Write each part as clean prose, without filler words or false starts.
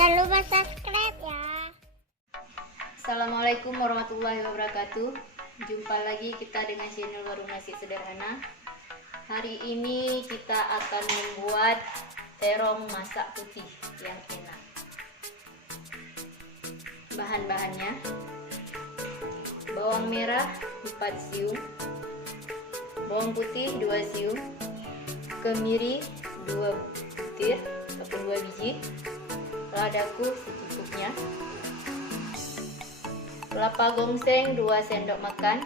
Jangan lupa subscribe ya. Assalamualaikum warahmatullahi wabarakatuh. Jumpa lagi kita dengan channel Warung Nasi Sederhana. Hari ini kita akan membuat terong masak putih yang enak. Bahan-bahannya: bawang merah 4 siung, bawang putih 2 siung, kemiri 2 butir ataupun 2 biji, ladaku secukupnya, kelapa gongseng 2 sendok makan,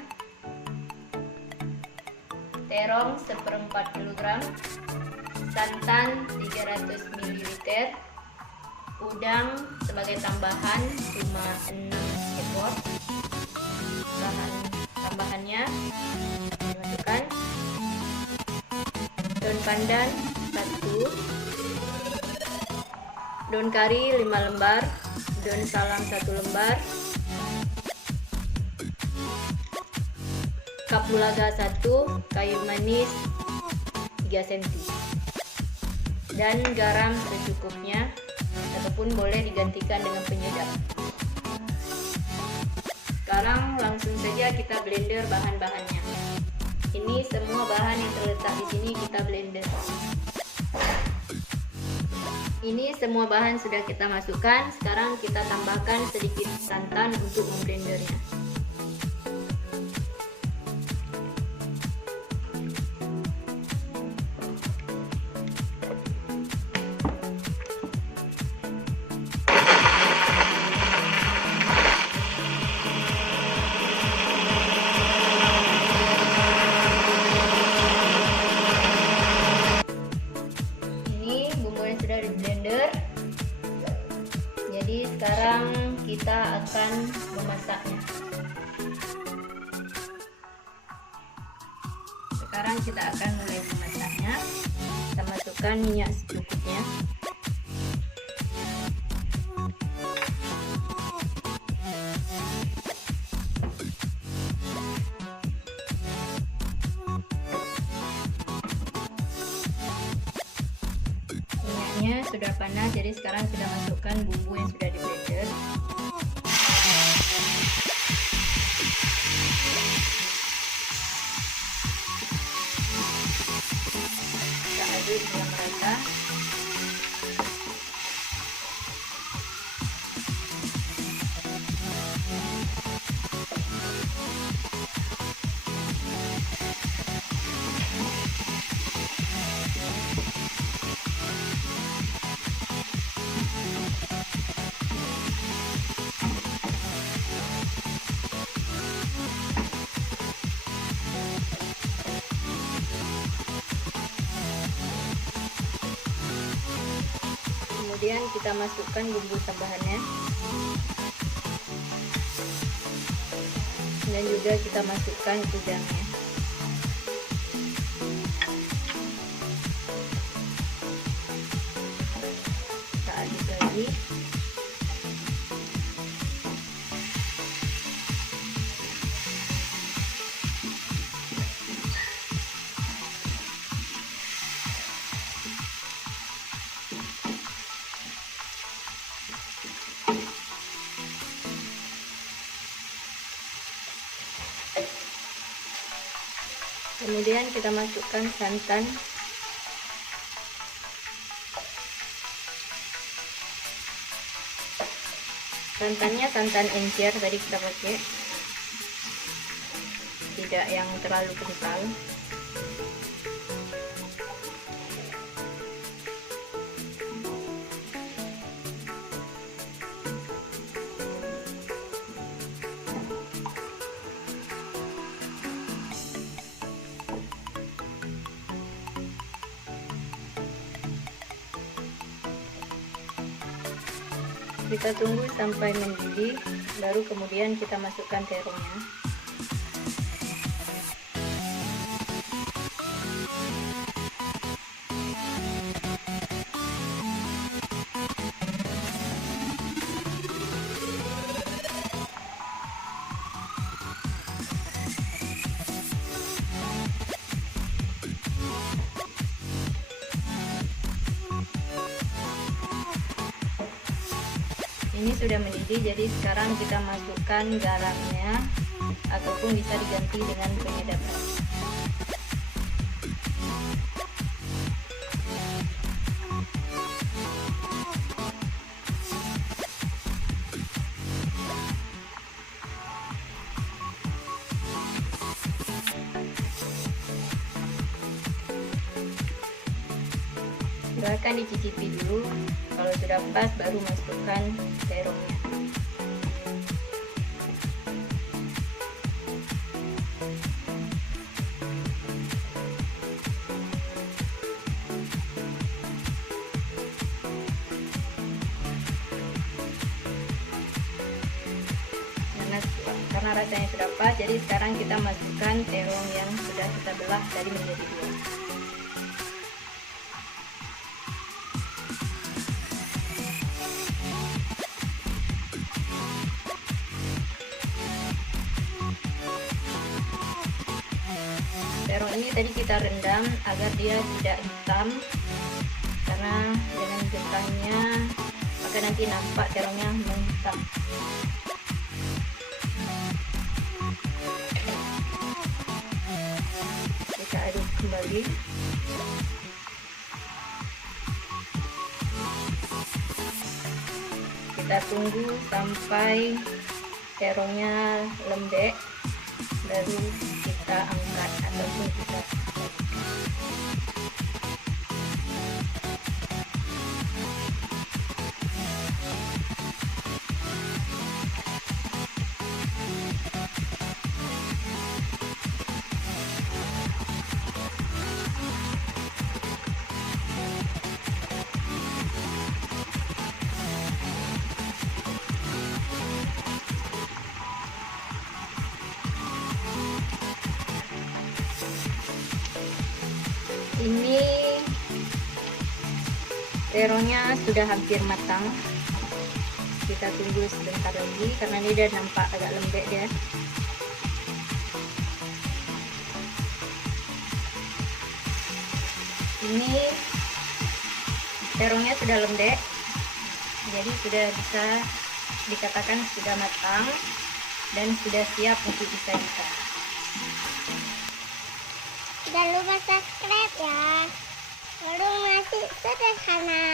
terong 1/4 kg, santan 300 ml, udang sebagai tambahan cuma 6 ekor. Bahan tambahannya dimasukkan: daun pandan 1, daun kari 5 lembar, daun salam 1 lembar, kapulaga 1, kayu manis 3 cm, dan garam secukupnya ataupun boleh digantikan dengan penyedap. Sekarang langsung saja kita blender bahan-bahannya. Ini semua bahan yang terletak di sini kita blender. Ini semua bahan sudah kita masukkan. Sekarang kita tambahkan sedikit santan untuk memblendernya. Sudah di blender, jadi sekarang kita akan memasaknya. Sekarang kita akan mulai memasaknya. Kita masukkan minyak secukupnya. Sudah panas, jadi sekarang sudah masukkan bumbu yang sudah di blender. Kita aduk hingga merata. Kemudian kita masukkan bumbu tambahannya, dan juga kita masukkan udangnya. Kita aduk lagi. Kemudian kita masukkan santan, santannya santan encer tadi kita pakai, tidak yang terlalu kental. Kita tunggu sampai mendidih, baru kemudian kita masukkan terongnya. Ini sudah mendidih, jadi sekarang kita masukkan garamnya ataupun bisa diganti dengan penyedap rasa. Silahkan dicicipi dulu, kalau sudah pas baru masukkan terongnya. Karena rasanya sudah pas, jadi sekarang kita masukkan terong yang sudah kita belah tadi menjadi dua. Terong ini tadi kita rendam agar dia tidak hitam, karena dengan getahnya maka nanti nampak terongnya menghitam. Kita aduk kembali. Kita tunggu sampai terongnya lembek, baru kita angkat ataupun kita ini terongnya sudah hampir matang. Kita tunggu sebentar lagi karena ini udah nampak agak lembek ya. Ini terongnya sudah lembek, jadi sudah bisa dikatakan sudah matang dan sudah siap untuk disajikan. Jangan lupa subscribe ya. Warung nasi sederhana.